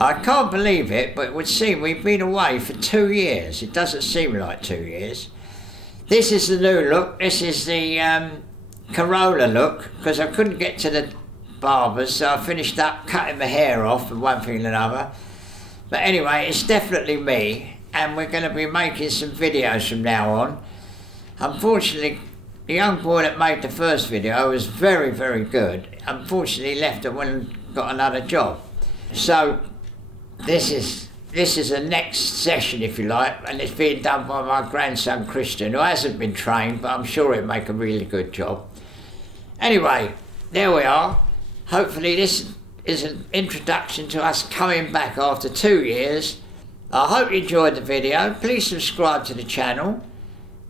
I can't believe it, but it would seem we've been away for 2 years. It doesn't seem like 2 years. This is the new look. This is the Corolla look, because I couldn't get to the barbers, so I finished up cutting my hair off and one thing and another. But anyway, it's definitely me, and we're going to be making some videos from now on. Unfortunately, the young boy that made the first video was very, very good. Unfortunately, he left and went and got another job. So this is the next session, if you like, and it's being done by my grandson Christian, who hasn't been trained, but I'm sure he'll make a really good job. Anyway, there we are. Hopefully this is an introduction to us coming back after 2 years. I hope you enjoyed the video. Please subscribe to the channel.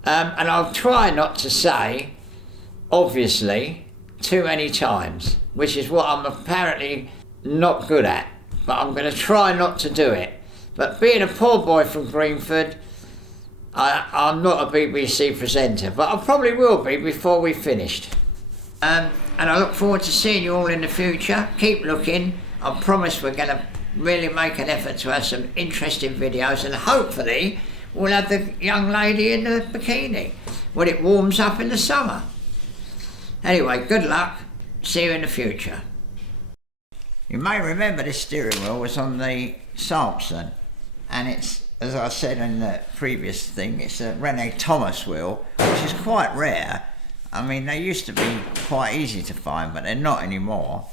And I'll try not to say, obviously, too many times, which is what I'm apparently not good at. But I'm going to try not to do it. But being a poor boy from Greenford, I'm not a BBC presenter, but I probably will be before we've finished. And I look forward to seeing you all in the future. Keep looking. I promise we're going to really make an effort to have some interesting videos, and hopefully we'll have the young lady in the bikini when it warms up in the summer. Anyway, good luck. See you in the future. You may remember this steering wheel was on the Salmson, and it's, as I said in the previous thing, it's a Rene Thomas wheel, which is quite rare. I mean, they used to be quite easy to find, but they're not anymore.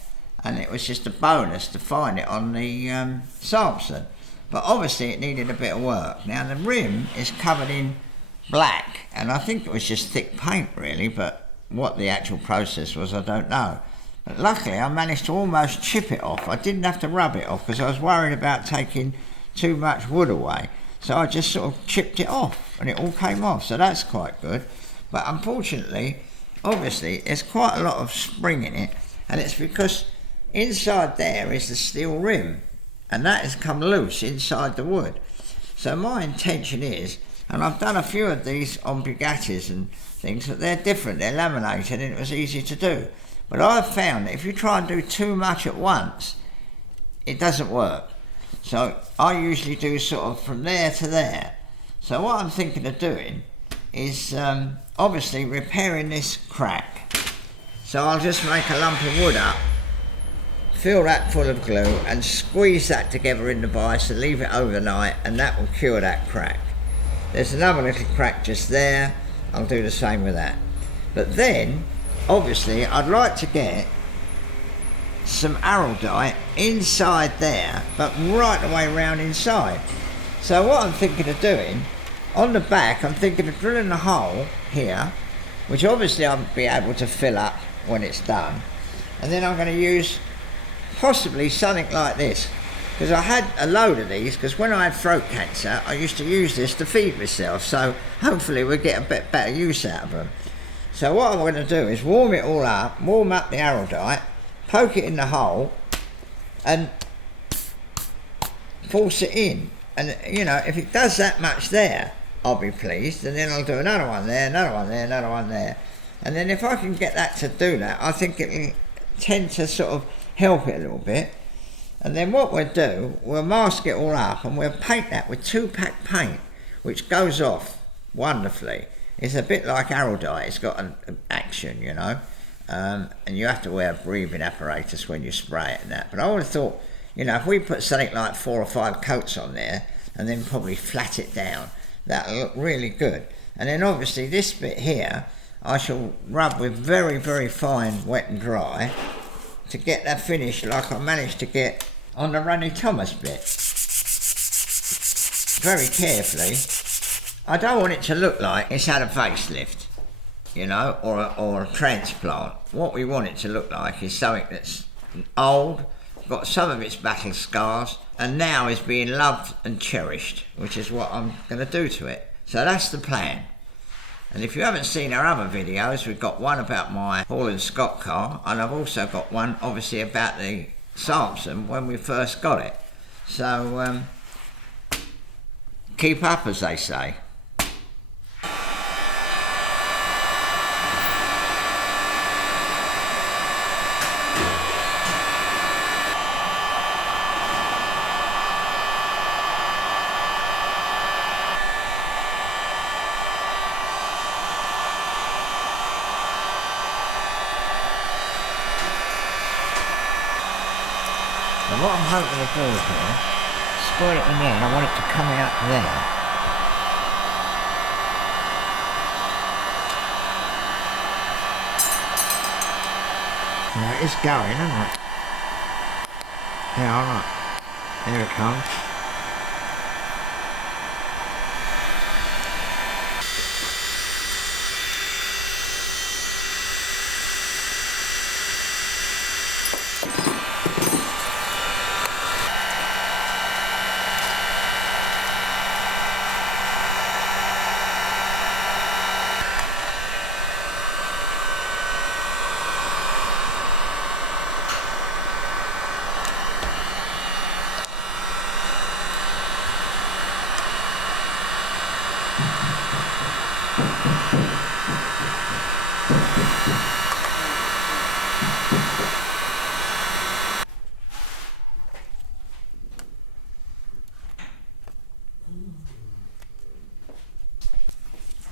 And it was just a bonus to find it on the Salmson. But obviously it needed a bit of work. Now the rim is covered in black, and I think it was just thick paint really, but what the actual process was, I don't know. But luckily I managed to almost chip it off. I didn't have to rub it off because I was worried about taking too much wood away. So I just sort of chipped it off and it all came off, so that's quite good. But unfortunately, obviously, there's quite a lot of spring in it, and it's because inside there is the steel rim, and that has come loose inside the wood. So my intention is, and I've done a few of these on Bugattis and things, but they're different, they're laminated and it was easy to do. But I've found that if you try and do too much at once, it doesn't work. So I usually do sort of from there to there. So what I'm thinking of doing is obviously repairing this crack. So I'll just make a lump of wood up, fill that full of glue and squeeze that together in the vise and leave it overnight, and that will cure that crack. There's another little crack just there, I'll do the same with that. But then obviously I'd like to get some araldite inside there, but right the way around inside. So what I'm thinking of doing, on the back I'm thinking of drilling a hole here, which obviously I'll be able to fill up when it's done, and then I'm going to use possibly something like this, because I had a load of these, because when I had throat cancer I used to use this to feed myself, so hopefully we'll get a bit better use out of them. So what I'm going to do is warm it all up, warm up the araldite, poke it in the hole and force it in, and you know, if it does that much there I'll be pleased, and then I'll do another one there, another one there, another one there, and then if I can get that to do that, I think it'll tend to sort of help it a little bit. And then what we'll do, we'll mask it all up and we'll paint that with 2-pack paint, which goes off wonderfully. It's a bit like araldite, it's got an action, you know, and you have to wear a breathing apparatus when you spray it and that. But I would have thought, you know, if we put something like 4 or 5 coats on there and then probably flat it down, that'll look really good. And then obviously this bit here I shall rub with very, very fine wet and dry to get that finish like I managed to get on the Rene Thomas bit. Very carefully. I don't want it to look like it's had a facelift, you know, or a transplant. What we want it to look like is something that's old, got some of its battle scars, and now is being loved and cherished, which is what I'm going to do to it. So that's the plan. And if you haven't seen our other videos, we've got one about my Hall and Scott car, and I've also got one obviously about the Salmson when we first got it. So keep up, as they say. So what I'm hoping to do here, square it in there, and I want it to come out there. Now it's going, isn't it? Yeah, alright. There it comes.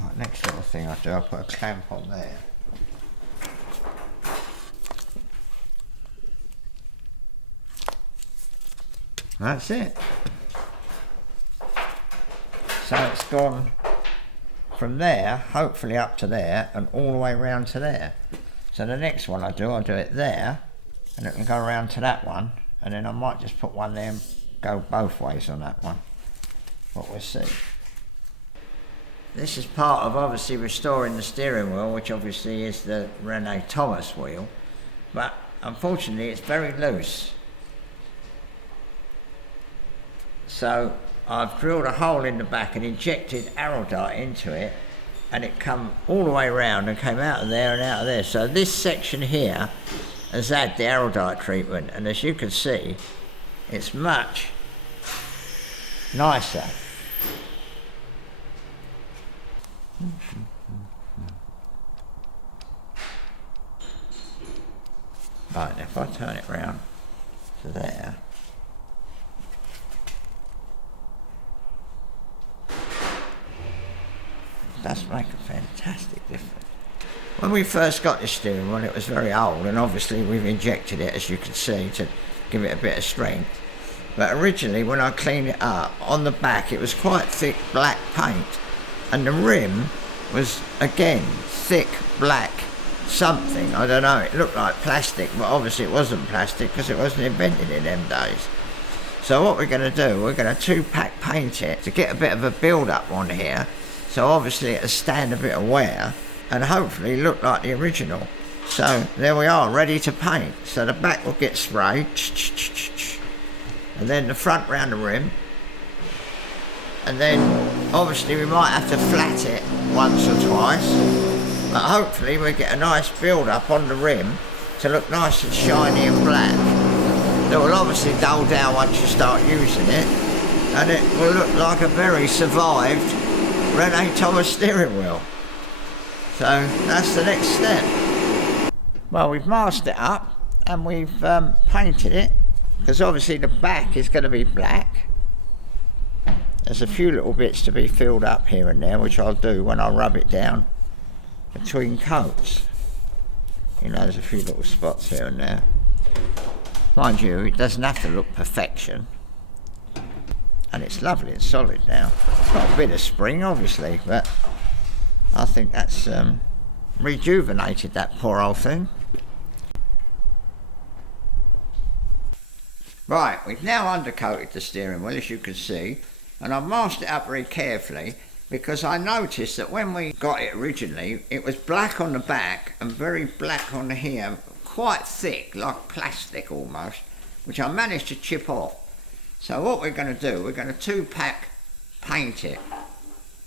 Right, next little thing I do, I put a clamp on there. That's it. So it's gone from there, hopefully up to there, and all the way round to there. So the next one I do it there, and it can go around to that one, and then I might just put one there and go both ways on that one. What we'll see. This is part of obviously restoring the steering wheel, which obviously is the Rene Thomas wheel, but unfortunately it's very loose. So I've drilled a hole in the back and injected araldite into it, and it come all the way around and came out of there and out of there. So this section here has had the araldite treatment, and as you can see, it's much nicer. Right, if I turn it round to there, it does make a fantastic difference. When we first got this steering wheel, it was very old, and obviously we've injected it, as you can see, to give it a bit of strength. But originally, when I cleaned it up, on the back it was quite thick black paint, and the rim was again thick black something, I don't know, it looked like plastic, but obviously it wasn't plastic because it wasn't invented in them days. So what we're going to do, we're going to 2-pack paint it to get a bit of a build up on here, so obviously it'll stand a bit of wear and hopefully look like the original. So there we are, ready to paint. So the back will get sprayed, and then the front round the rim, and then obviously we might have to flat it once or twice, but hopefully we get a nice build up on the rim to look nice and shiny and black. It will obviously dull down once you start using it, and it will look like a very survived Rene Thomas steering wheel. So that's the next step. Well, we've masked it up and we've painted it, because obviously the back is going to be black. There's a few little bits to be filled up here and there, which I'll do when I rub it down between coats. You know, there's a few little spots here and there. Mind you, it doesn't have to look perfection. And it's lovely and solid now. It's got a bit of spring, obviously, but I think that's rejuvenated that poor old thing. Right, we've now undercoated the steering wheel, as you can see, and I've masked it up very carefully, because I noticed that when we got it originally, it was black on the back and very black on the here, quite thick, like plastic almost, which I managed to chip off. So what we're going to do, we're going to 2-pack paint it,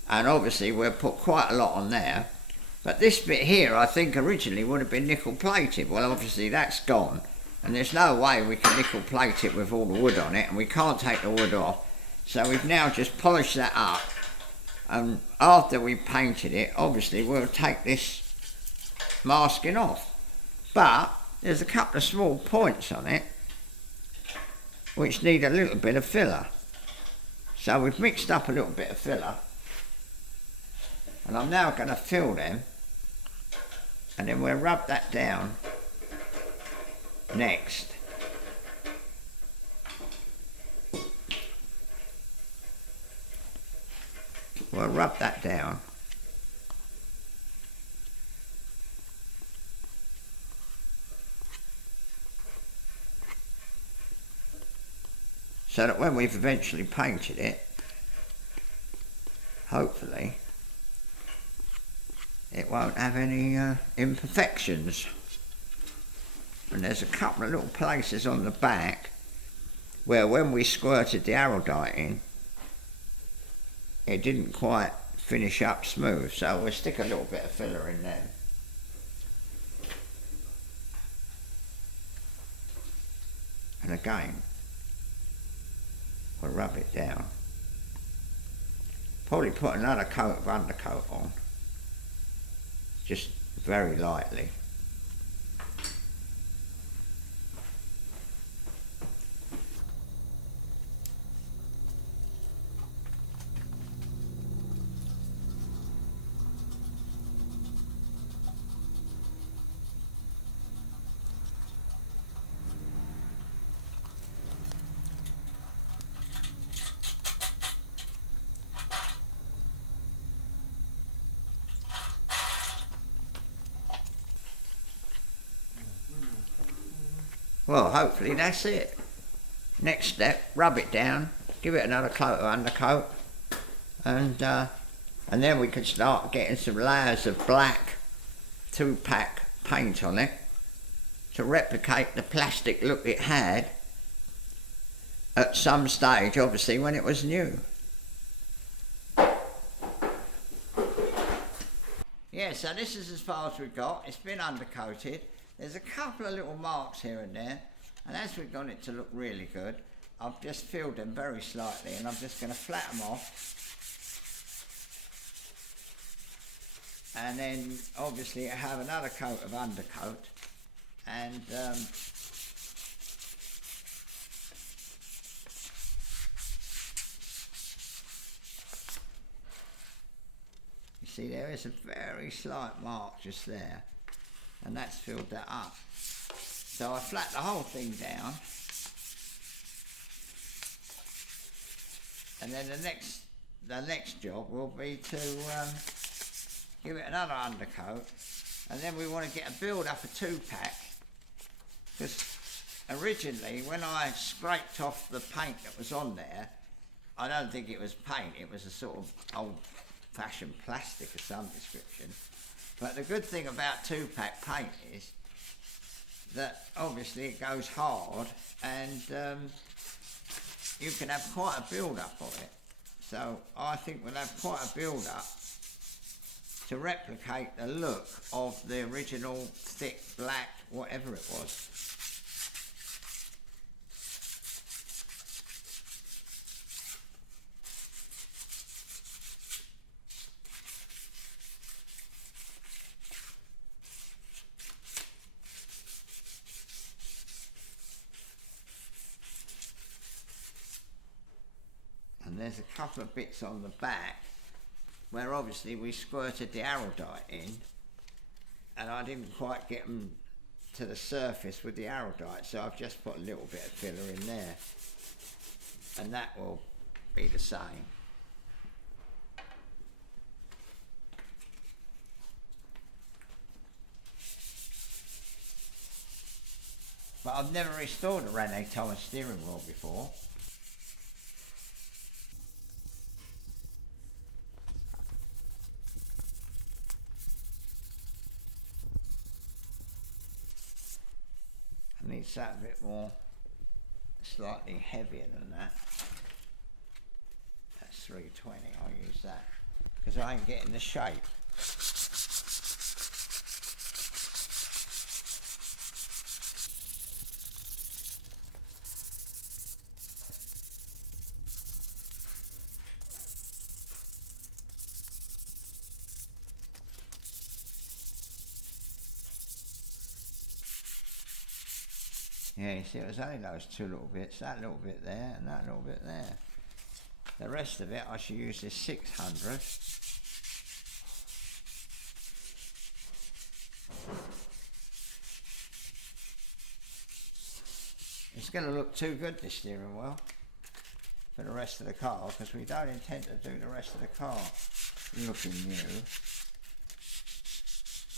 and obviously we'll put quite a lot on there, but this bit here I think originally would have been nickel plated. Well, obviously that's gone, and there's no way we can nickel plate it with all the wood on it, and we can't take the wood off. So we've now just polished that up, and after we painted it, obviously we'll take this masking off. But there's a couple of small points on it which need a little bit of filler. So we've mixed up a little bit of filler, and I'm now going to fill them, and then we'll rub that down next. We'll rub that down. So that when we've eventually painted it, hopefully, it won't have any imperfections. And there's a couple of little places on the back where when we squirted the araldite in, it didn't quite finish up smooth, so we'll stick a little bit of filler in there. And again, we'll rub it down. Probably put another coat of undercoat on, just very lightly. Well, hopefully that's it. Next step, rub it down, give it another coat of undercoat, and then we can start getting some layers of black 2-pack paint on it to replicate the plastic look it had at some stage, obviously, when it was new. Yeah, so this is as far as we've got. It's been undercoated. There's a couple of little marks here and there, and as we've got it to look really good, I've just filled them very slightly, and I'm just going to flat them off. And then obviously I have another coat of undercoat, and you see there is a very slight mark just there, and that's filled that up. So I flat the whole thing down, and then the next job will be to give it another undercoat, and then we want to get a build up a 2-pack, because originally when I scraped off the paint that was on there, I don't think it was paint, it was a sort of old-fashioned plastic of some description. But the good thing about 2-pack paint is that obviously it goes hard, and you can have quite a build-up of it. So I think we'll have quite a build-up to replicate the look of the original thick black, whatever it was. And there's a couple of bits on the back where obviously we squirted the araldite in, and I didn't quite get them to the surface with the araldite, so I've just put a little bit of filler in there, and that will be the same. But I've never restored a Rene Thomas steering wheel before. I need something a bit more, slightly heavier than that. That's 320, I'll use that, because I ain't getting the shape. Yeah, you see, it was only those two little bits, that little bit there and that little bit there. The rest of it I should use this 600. It's going to look too good, this steering wheel, for the rest of the car, because we don't intend to do the rest of the car looking new.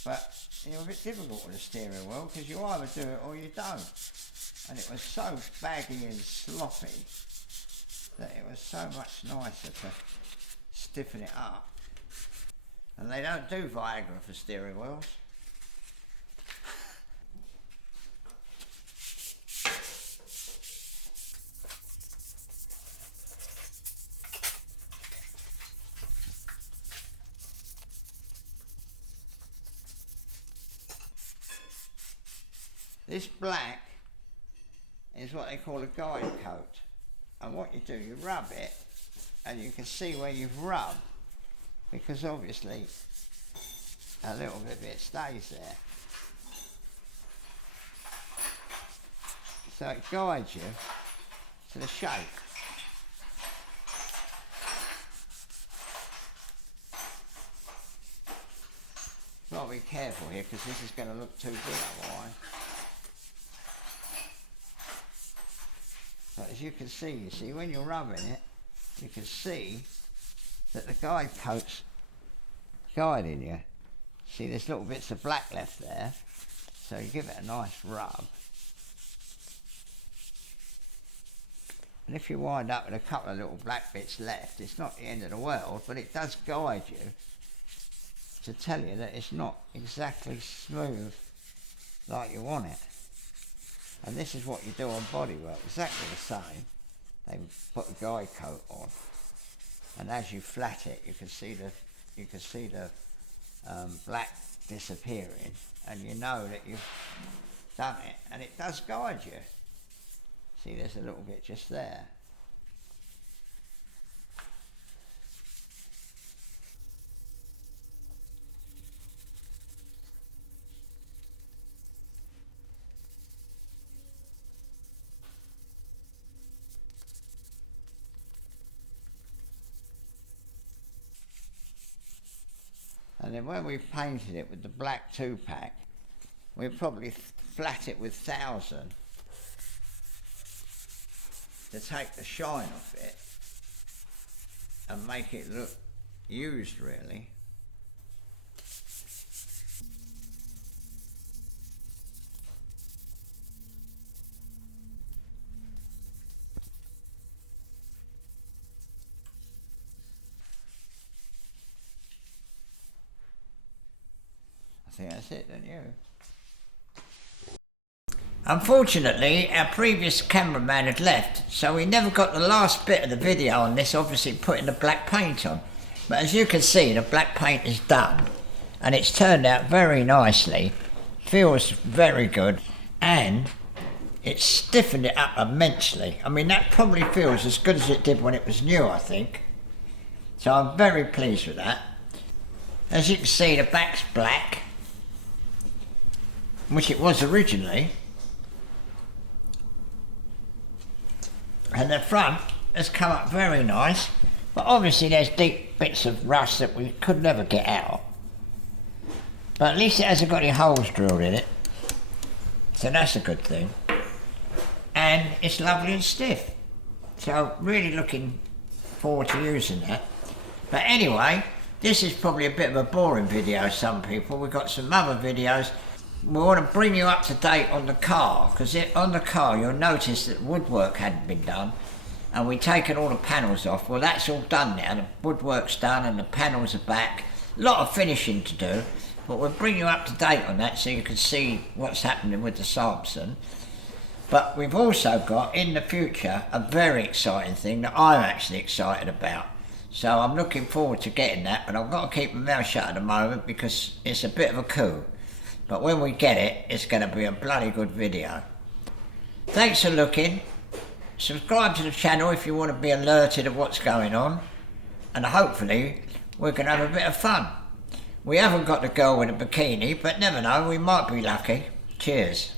But it's a bit difficult with a steering wheel, because you either do it or you don't. And it was so baggy and sloppy that it was so much nicer to stiffen it up. And they don't do Viagra for steering wheels. This black is what they call a guide coat, and what you do, you rub it, and you can see where you've rubbed, because obviously a little bit of it stays there. So it guides you to the shape. Got to be careful here, because this is going to look too good otherwise. But as you can see, when you're rubbing it, you can see that the guide coat's guiding you. See, there's little bits of black left there, so you give it a nice rub. And if you wind up with a couple of little black bits left, it's not the end of the world, but it does guide you to tell you that it's not exactly smooth like you want it. And this is what you do on bodywork, exactly the same. They put a guide coat on, and as you flat it, you can see the black disappearing, and you know that you've done it, and it does guide you. See, there's a little bit just there. And then when we've painted it with the black 2-pack, we'll probably flat it with 1000 to take the shine off it and make it look used, really. I think that's it, don't you? Unfortunately, our previous cameraman had left, so we never got the last bit of the video on this, obviously putting the black paint on. But as you can see, the black paint is done, and it's turned out very nicely. Feels very good, and it's stiffened it up immensely. I mean, that probably feels as good as it did when it was new, I think. So I'm very pleased with that. As you can see, the back's black, which it was originally, and the front has come up very nice, but obviously there's deep bits of rust that we could never get out, but at least it hasn't got any holes drilled in it, so that's a good thing. And it's lovely and stiff, so really looking forward to using that. But anyway, this is probably a bit of a boring video, some people. We've got some other videos. We want to bring you up to date on the car, because on the car you'll notice that woodwork hadn't been done, and we've taken all the panels off. Well, that's all done now. The woodwork's done and the panels are back. A lot of finishing to do, but we'll bring you up to date on that so you can see what's happening with the Salmson. But we've also got, in the future, a very exciting thing that I'm actually excited about. So I'm looking forward to getting that, but I've got to keep my mouth shut at the moment because it's a bit of a coup. But when we get it, it's going to be a bloody good video. Thanks for looking. Subscribe to the channel if you want to be alerted of what's going on. And hopefully, we can have a bit of fun. We haven't got the girl with a bikini, but never know, we might be lucky. Cheers.